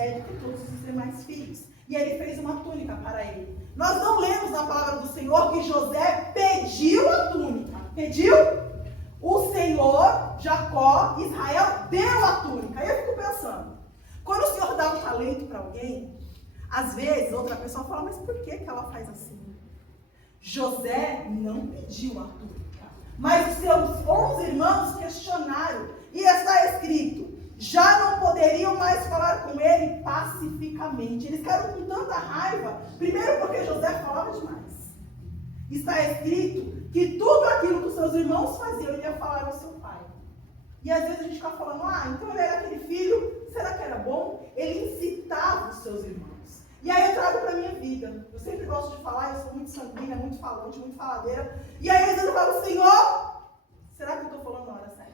José do que todos os demais filhos. E ele fez uma túnica para ele. Nós não lemos na palavra do Senhor que José pediu a túnica. Pediu? O Senhor, Jacó, Israel, deu a túnica. Aí eu fico pensando, quando o Senhor dá um talento para alguém, às vezes outra pessoa fala, mas por que ela faz assim? José não pediu a túnica, mas os seus 11 irmãos questionaram. E está escrito, já não poderiam mais falar com ele pacificamente. Eles ficaram com tanta raiva, primeiro porque José falava demais. Está escrito que tudo aquilo que os seus irmãos faziam, ele ia falar ao seu pai. E às vezes a gente fica falando, então ele era aquele filho, será que era bom? Ele incitava os seus irmãos. E aí eu trago para a minha vida. Eu sempre gosto de falar, eu sou muito sanguínea, muito falante, muito faladeira. E aí às vezes eu falo, Senhor, será que eu estou falando na hora certa?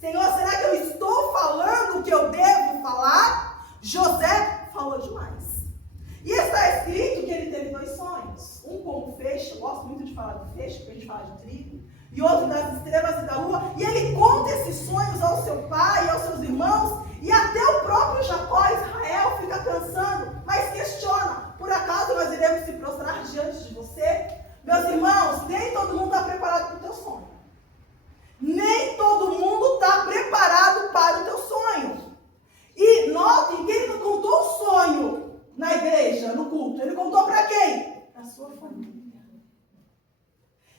Senhor, será que eu estou falando o que eu devo falar? José falou demais. E está escrito que ele teve 2 sonhos. Um como feixe, eu gosto muito de falar de feixe, porque a gente fala de trigo. E outro das estrelas e da lua. E ele conta esses sonhos ao seu pai, aos seus irmãos. E até o próprio Jacó, Israel, fica pensando, mas questiona, por acaso nós iremos se prostrar diante de você? Meus irmãos, nem todo mundo está preparado para o teu sonho. Nem todo mundo está preparado para o teu sonho. E notem que ele não contou o sonho na igreja, no culto. Ele contou para quem? Para a sua família.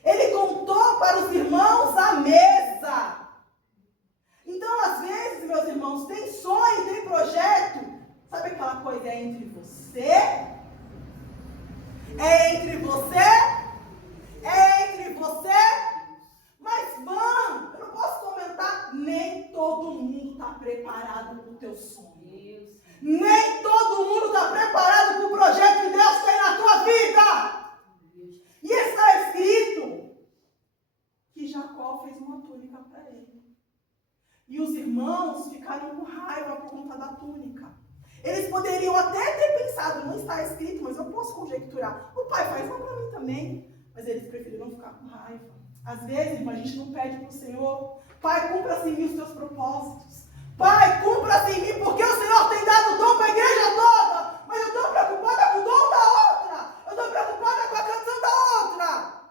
Ele contou para os irmãos à mesa. Então, às vezes, meus irmãos, tem sonho, tem projeto. Sabe aquela coisa? É entre você? É entre você? É entre você? Mas, vamos, eu não posso comentar. Nem todo mundo está preparado para o teu sonho. Nem todo mundo está preparado para o projeto que Deus tem na tua vida. E está escrito que Jacó fez uma túnica para ele. E os irmãos ficaram com raiva por conta da túnica. Eles poderiam até ter pensado, não está escrito, mas eu posso conjecturar. O pai faz uma para mim também. Mas eles preferiram ficar com raiva. Às vezes, irmã, a gente não pede para o Senhor. Pai, cumpra-se em mim os teus propósitos. Pai, cumpra-se em mim, porque o Senhor tem dado dom para a igreja toda. Mas eu estou preocupada com o dom da outra. Eu estou preocupada com a canção da outra.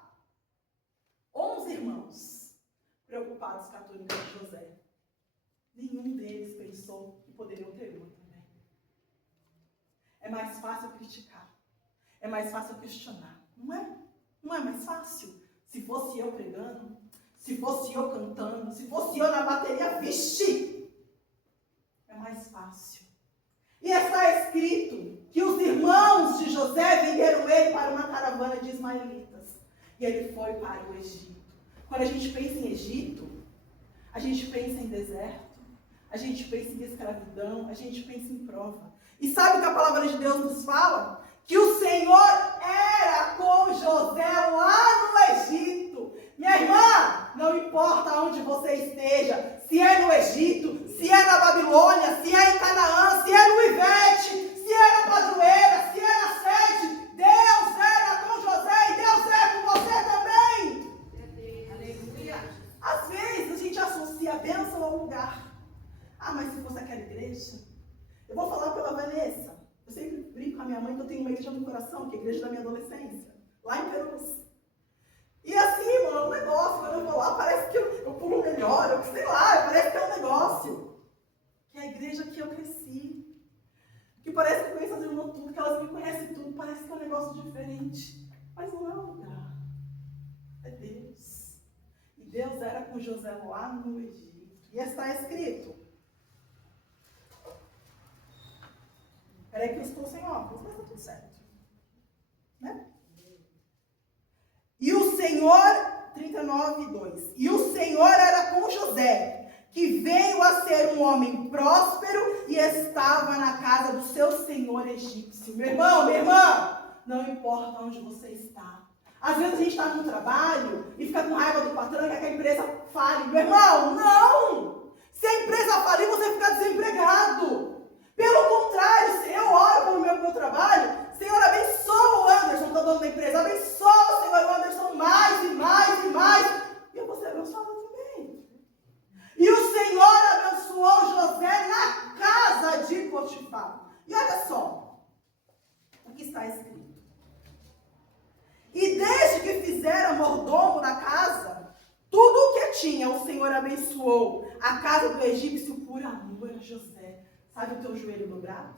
11 irmãos preocupados com a túnica de José. Nenhum deles pensou que poderiam ter uma também. É mais fácil criticar. É mais fácil questionar. Não é? Não é mais fácil? Se fosse eu pregando, se fosse eu cantando, se fosse eu na bateria, vixe! É mais fácil. E está escrito que os irmãos de José venderam ele para uma caravana de ismaelitas. E ele foi para o Egito. Quando a gente pensa em Egito, a gente pensa em deserto. A gente pensa em escravidão, a gente pensa em prova. E sabe o que a palavra de Deus nos fala? Que o Senhor era com José lá no Egito. Minha irmã, não importa onde você esteja, se é no Egito, se é na Babilônia, se é em Canaã, se é no Ivete, se é na Padroeira, se é na Sede, Deus era com José e Deus é com você também. Aleluia. Às vezes a gente associa a bênção ao lugar. Mas se fosse aquela igreja, eu vou falar pela Vanessa. Eu sempre brinco com a minha mãe que eu tenho uma igreja no coração, que é a igreja da minha adolescência, lá em Perus. E assim, mano, é um negócio, quando eu vou lá, parece que eu pulo melhor, eu sei lá, parece que é um negócio. Que é a igreja que eu cresci. Que parece que eu conheço as irmãs tudo, que elas me conhecem tudo, parece que é um negócio diferente. Mas não é um lugar. É Deus. E Deus era com José lá no Egito. E está escrito. Peraí que eu estou sem óculos, mas está tudo certo. Né? E o Senhor, 39:2. E o Senhor era com José, que veio a ser um homem próspero e estava na casa do seu senhor egípcio. Meu irmão, minha irmã, não importa onde você está. Às vezes a gente está no trabalho e fica com raiva do patrão e quer que a empresa fale. Meu irmão, não! Se a empresa falir, você fica desempregado. Pelo contrário, se eu oro pelo meu trabalho, Senhor, abençoa o Anderson, que é o dono da empresa, abençoa, Senhor, o Anderson mais e mais e mais. E eu vou ser abençoada também. E o Senhor abençoou José na casa de Potifar. E olha só o que está escrito. E desde que fizera mordomo da casa, tudo o que tinha, o Senhor abençoou a casa do egípcio por amor a José. Sabe o teu joelho dobrado?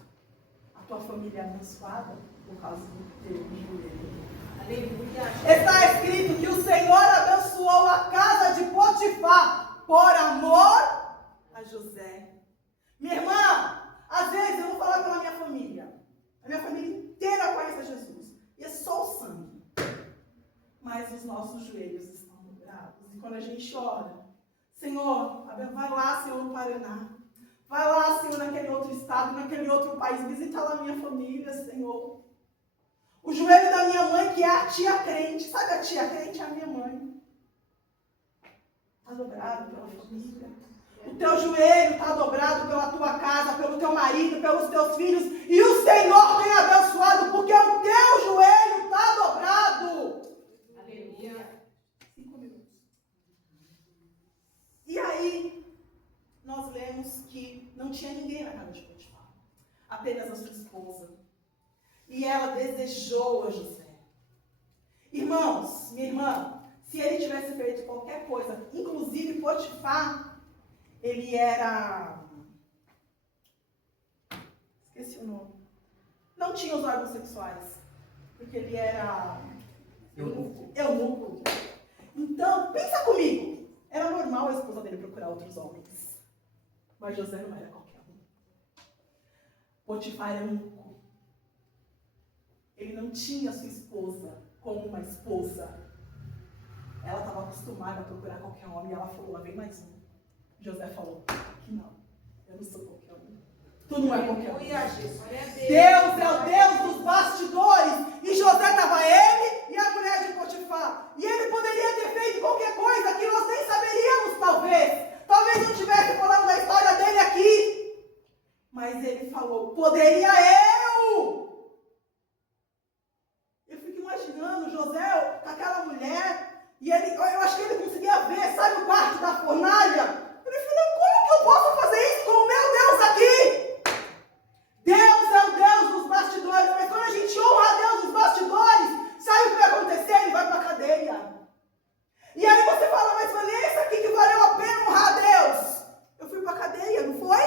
A tua família abençoada por causa do teu joelho. Aleluia. Está escrito que o Senhor abençoou a casa de Potifar por amor a José. Minha irmã, às vezes eu vou falar pela minha família. A minha família inteira conhece Jesus. E é só o sangue. Mas os nossos joelhos estão dobrados. E quando a gente ora, Senhor, vai lá, Senhor, no Paraná. Vai lá, Senhor, naquele outro estado, naquele outro país. Visita lá a minha família, Senhor. O joelho da minha mãe, que é a tia crente. Sabe a tia crente? É a minha mãe. Está dobrado pela família. O teu joelho está dobrado pela tua casa, pelo teu marido, pelos teus filhos. E o Senhor tem abençoado, porque o teu joelho está dobrado. Aleluia. 5 minutos. E aí, nós lemos que não tinha ninguém na casa de Potifar. Apenas a sua esposa. E ela desejou a José. Irmãos, minha irmã, se ele tivesse feito qualquer coisa, inclusive Potifar, ele era... esqueci o nome. Não tinha os órgãos sexuais. Porque ele era... eunuco. Então, pensa comigo. Era normal a esposa dele procurar outros homens. Mas José não era qualquer um. Potifar era eunuco. Ele não tinha sua esposa como uma esposa. Ela estava acostumada a procurar qualquer homem. E ela falou, lá vem mais um. José falou, que não. Eu não sou qualquer um. Tu não é qualquer um. Deus é o Deus dos bastidores. E José estava ele e a mulher de Potifar. E ele poderia ter feito qualquer coisa que nós nem saberíamos, talvez. Talvez não estivesse falando da história dele aqui. Mas ele falou, poderia eu. Eu fico imaginando José com aquela mulher. E ele, eu acho que ele conseguia ver, sabe o quarto da fornalha? Ele falou, como que eu posso fazer isso com o meu Deus aqui? Deus é o Deus dos bastidores, mas quando a gente honra a Deus dos bastidores, sabe o que vai acontecer? Ele vai para a cadeia. E aí você fala, mas Vanessa, aqui que valeu a pena honrar a Deus? Eu fui para a cadeia, não foi?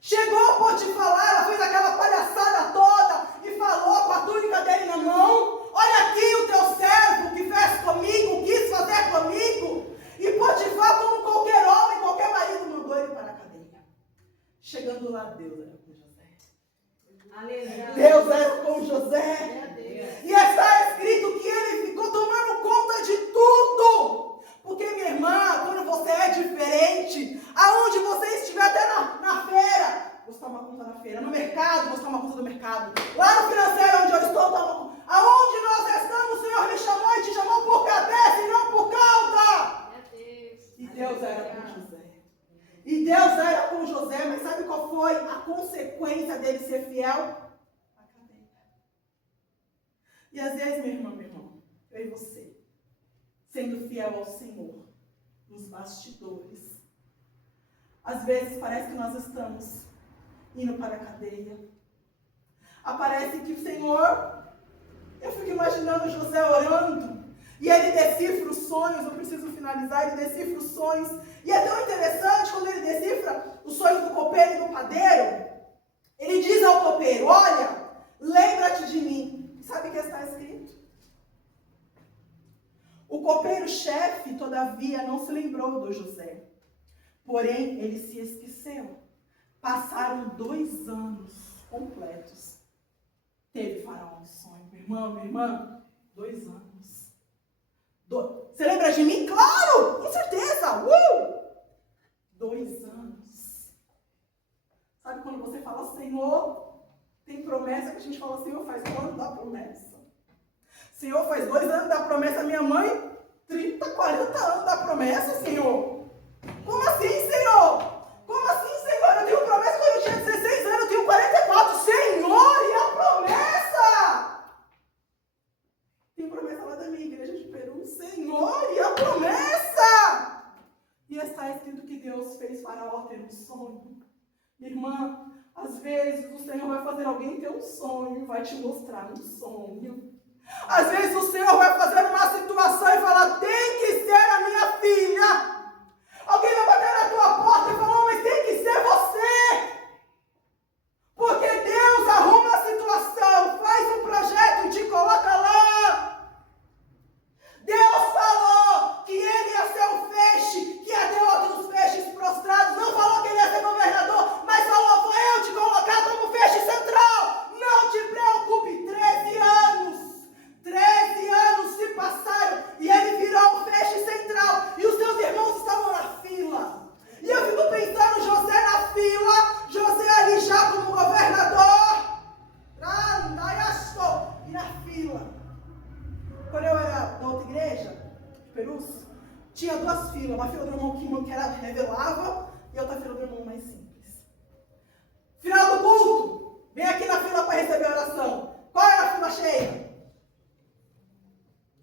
Chegou a Potifar lá, ela fez aquela palhaçada toda e falou com a túnica dele na mão, olha aqui o teu servo que fez comigo, quis fazer comigo. E Potifar, como qualquer homem, qualquer marido, mandou ele para a cadeia. Chegando lá, Deus era com José. Aleluia. Deus era com José. E está escrito que ele ficou tomando conta de tudo. Porque, minha irmã, quando você é diferente, aonde você estiver, até na feira, você toma conta da feira. No mercado, você toma conta do mercado. Lá no financeiro, onde eu estou, toma conta. Aonde nós estamos, o Senhor me chamou e te chamou por cabeça e não por cauda. E Deus era com José. E Deus era com José, mas sabe qual foi a consequência dele ser fiel? A cadeia. E às vezes, minha irmã, meu irmão, eu e você, sendo fiel ao Senhor, nos bastidores, às vezes parece que nós estamos indo para a cadeia. Aparece que o Senhor, eu fico imaginando José orando, e ele decifra os sonhos, eu preciso finalizar, ele decifra os sonhos. E é tão interessante quando ele decifra os sonhos do copeiro e do padeiro. Ele diz ao copeiro, olha, lembra-te de mim. Sabe o que está escrito? O copeiro-chefe, todavia, não se lembrou do José. Porém, ele se esqueceu. Passaram 2 anos completos. Teve Faraó um sonho. Minha irmã, 2 anos. Você lembra de mim? Claro! Com certeza! 2 anos. Sabe quando você fala, Senhor, tem promessa que a gente fala, Senhor, faz 1 ano da promessa. Senhor, faz 2 anos da promessa. Minha mãe, 30, 40 anos da promessa, Senhor. Como assim, Senhor? Como assim, Senhor? Eu tenho promessa quando eu tinha 16 anos, eu tenho 44. Senhor, e a promessa? Tem promessa lá da minha igreja de Peru. Senhor, e a promessa? E está escrito que Deus fez Faraó ter um sonho. Minha irmã, Às vezes o Senhor vai fazer alguém ter um sonho, vai te mostrar um sonho. Às vezes o Senhor vai fazer uma situação e falar, tem que ser a minha filha. Alguém vai bater na tua porta e falar, mas tem que ser você. Porque Deus arruma a situação, faz um projeto e te coloca lá. Deus falou que ele ia ser um feixe, que ia ter outros feixes prostrados. Não falou que ele ia ser governador, mas falou, vou eu te colocar como feixe central. Não te preocupe, 13 anos se passaram e ele virou o feixe central. E os seus irmãos estavam na fila. E eu fico pensando, José na fila, José ali já como governador. E na fila. Quando eu era da outra igreja, de Perus, tinha duas filas. Uma fila do irmão que era revelava e outra fila do irmão mais simples. Final do culto, vem aqui na fila para receber a oração. Qual era a fila cheia?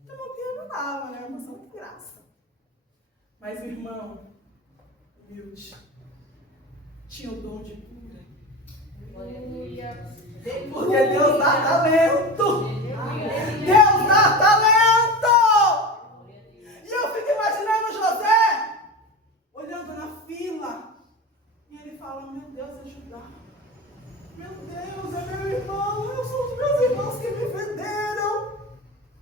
Eu não revelava, né? Uma noção de graça. Mas o irmão humilde tinha o dom de cura. Porque Deus dá talento. Deus dá talento. E eu fico imaginando José olhando na fila. E ele fala, meu Deus, ajudar. Meu Deus, é meu irmão. São os meus irmãos que me venderam.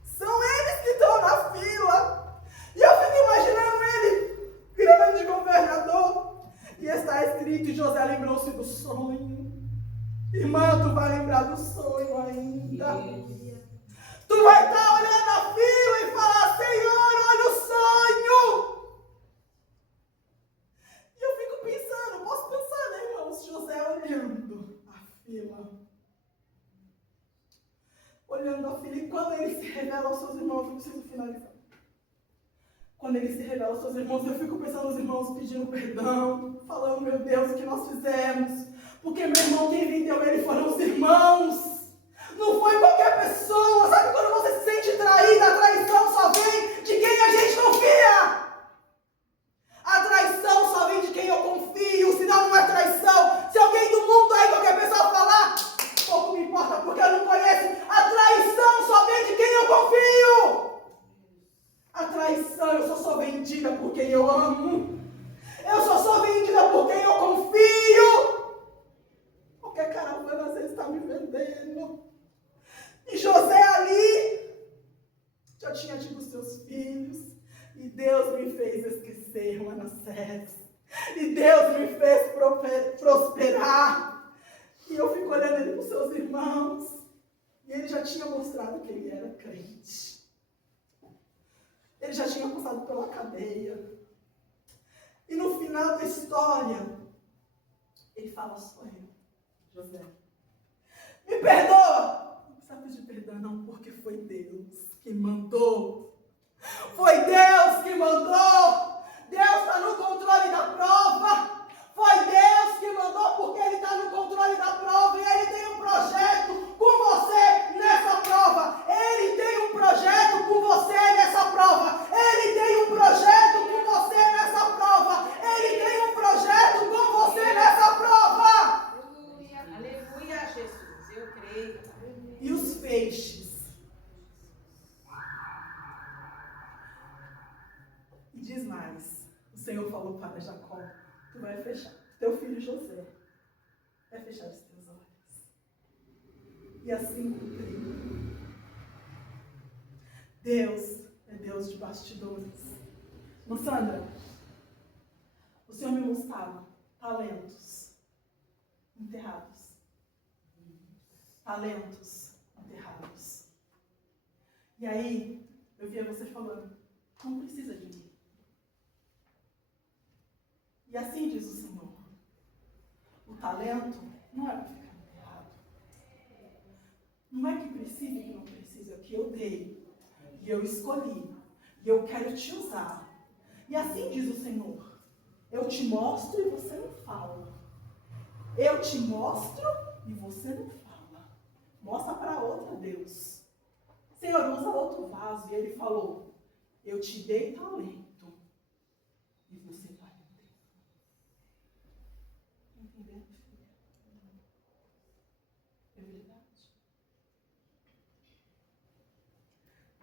São eles que estão na fila. E eu fico imaginando ele grande governador. E está escrito, José lembrou-se do sonho. Irmã, tu vai lembrar do sonho ainda. Tu vai estar olhando a fila e falar, Senhor, olha o sonho. E eu fico pensando, posso pensar, né, irmãos? José olhando a fila. Olhando a fila. E quando ele se revela aos seus irmãos, eu preciso finalizar. Quando ele se revela aos seus irmãos, eu fico pensando nos irmãos pedindo perdão, falando, meu Deus, o que nós fizemos? Porque meu irmão, quem vendeu ele foram os irmãos. Não foi qualquer pessoa. Sabe quando você se sente traída? A traição só vem de quem a gente confia. A traição só vem de quem eu confio, senão não é traição. Se alguém do mundo aí, qualquer pessoa falar, pouco me importa porque eu não conheço. A traição só vem de quem eu confio. A traição, eu só sou vendida por quem eu amo. Eu só sou vendida por quem eu confio. Qualquer caravana às vezes está me vendendo. E José ali já tinha tido seus filhos. E Deus me fez esquecer Manassés. E Deus me fez prosperar. E eu fico olhando ele com seus irmãos. E ele já tinha mostrado que ele era crente. Ele já tinha passado pela cadeia. E no final da história, ele fala, sou eu, José. Me perdoa. Não precisa pedir perdão não, porque foi Deus que mandou. Foi Deus que mandou. Deus está no controle da prova. Foi Deus que mandou, porque Ele está no controle da prova. E Ele tem um projeto com você nessa prova. Ele tem um projeto com você nessa prova. Ele tem um projeto com você nessa prova. Ele tem um projeto com você nessa prova. Aleluia, aleluia, Jesus. Eu creio. E os feixes. E diz mais. O Senhor falou para Jacó, tu vai fechar. Teu filho José vai fechar os teus olhos. E assim cumpriu. Deus é Deus de bastidores. Sandra, o Senhor me mostrava talentos enterrados. Talentos enterrados. E aí, eu via você falando, não precisa de mim. E assim diz o Senhor. O talento não é para ficar enterrado. Não é que precisa e que não precisa, é o que eu dei. E eu escolhi. E eu quero te usar. E assim diz o Senhor. Eu te mostro e você não fala. Eu te mostro e você não fala. Mostra para outra, Deus. Senhor, usa outro vaso. E Ele falou, eu te dei talento. E você vai entender. Entendeu?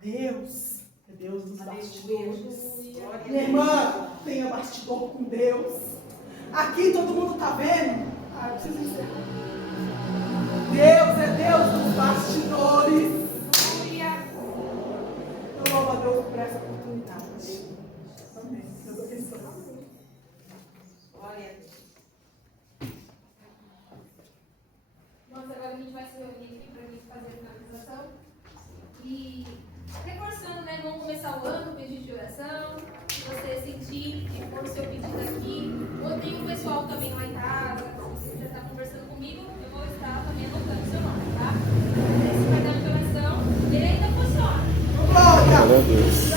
Deus é Deus dos bastidores. Glória a Minha irmã, tenha bastidor com Deus. Aqui todo mundo está vendo? Ah, eu preciso encerrar. Deus é Deus dos bastidores. Eu louvo a Deus por essa oportunidade. Amém. Deus abençoe. Glória a Deus. Irmãos, agora a gente vai se reunir aqui para a gente fazer a finalização. E reforçando, né? Vamos começar o ano, pedido de oração. Se você sentir, pôr o seu pedido aqui. Ou tem um pessoal também lá em casa. Se você está conversando comigo, eu vou estar também anotando o seu nome, tá? Esse vai dar de oração, ele ainda funciona. Glória a Deus.